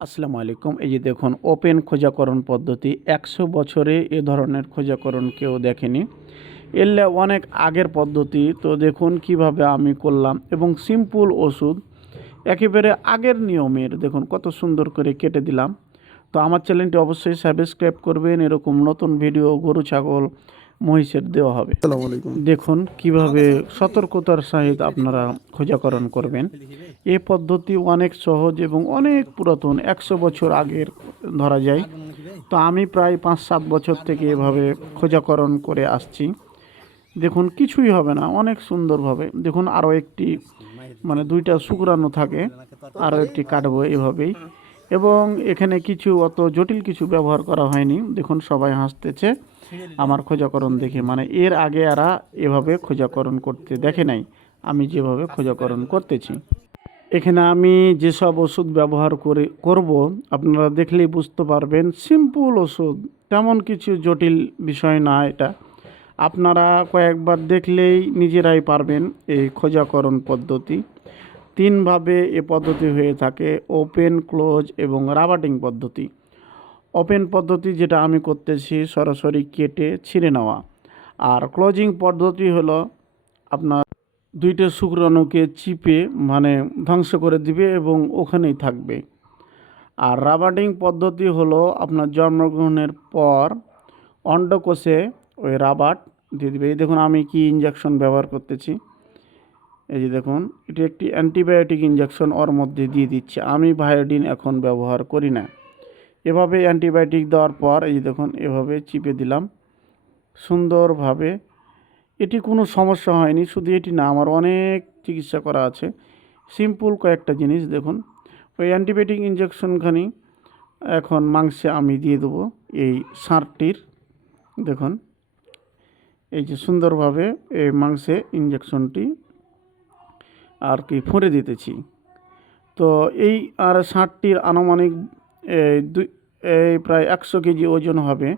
আসসালামু আলাইকুম। এই যে দেখুন ওপেন খোঁজাকরণ পদ্ধতি ১০০ বছরে এ ধরনের খোঁজাকরণ কেউ দেখেনি। এলে অনেক আগের পদ্ধতি। তো দেখুন কিভাবে আমি করলাম এবং সিম্পল ওষুধ একেবারে আগের নিয়মের দেখুন কত সুন্দর করে কেটে দিলাম। তো আমার চ্যানেলটি অবশ্যই সাবস্ক্রাইব করবেন, এরকম নতুন ভিডিও গরু, ছাগল, মহিষের দেওয়া হবে। আসসালামু আলাইকুম। দেখুন কিভাবে সতর্কতার সহিত আপনারা খোঁজাকরণ করবেন। এই পদ্ধতি অনেক সহজ এবং অনেক পুরাতন, ১০০ বছর আগের ধরা যায়। তো আমি প্রায় ৫-৭ বছর থেকে এভাবে খোঁজাকরণ করে আসছি। দেখুন কিছুই হবে না, অনেক সুন্দরভাবে। দেখুন আরও একটি মানে ২টা শুকরানো থাকে, আরও একটি কাটবো এভাবেই। এবং এখানে কিছু অত জটিল কিছু ব্যবহার করা হয়নি। দেখুন সবাই হাসতেছে আমার খোঁজাকরণ দেখে, মানে এর আগে এরা এভাবে খোঁজাকরণ করতে দেখে নাই আমি যেভাবে খোঁজাকরণ করতেছি। এখানে আমি যেসব ওষুধ ব্যবহার করব আপনারা দেখলেই বুঝতে পারবেন। সিম্পল ওষুধ, তেমন কিছু জটিল বিষয় না এটা। আপনারা কয়েকবার দেখলেই নিজেরাই পারবেন এই খোঁজাকরণ পদ্ধতি। ৩ ভাবে এ পদ্ধতি হয়ে থাকে: ওপেন, ক্লোজ এবং রাবার্টিং পদ্ধতি। ওপেন পদ্ধতি যেটা আমি করতেছি সরাসরি কেটে ছিঁড়ে নেওয়া। আর ক্লোজিং পদ্ধতি হলো আপনার ২টা শুক্রাণুকে চিপে মানে ধ্বংস করে দিবে এবং ওখানেই থাকবে। আর রাবার্টিং পদ্ধতি হলো আপনার জন্মগ্রহণের পর অন্ডকোষে ওই রাবার্ট দিয়ে দিবে। এই দেখুন আমি কি ইঞ্জেকশন ব্যবহার করতেছি। এই যে দেখুন এটি একটি অ্যান্টিবায়োটিক ইঞ্জেকশন ওর মধ্যে দিয়ে দিচ্ছে। আমি ভায়োডিন এখন ব্যবহার করি না। এভাবে অ্যান্টিবায়োটিক দেওয়ার পর এই যে দেখুন এভাবে চিপে দিলাম সুন্দরভাবে। এটি কোনো সমস্যা হয়নি। শুধু এটি না, আমার অনেক চিকিৎসা করা আছে। সিম্পল কয়েকটা জিনিস দেখুন। ওই অ্যান্টিবায়োটিক ইঞ্জেকশনখানি এখন মাংসে আমি দিয়ে দেবো এই ষাঁড়টির। দেখুন এই যে সুন্দরভাবে এই মাংসে ইঞ্জেকশনটি আর কি ফুঁড়ে দিতেছি। তো এই আর ষাঁড়টির আনুমানিক এই প্রায় ১০০ কেজি ওজন হবে।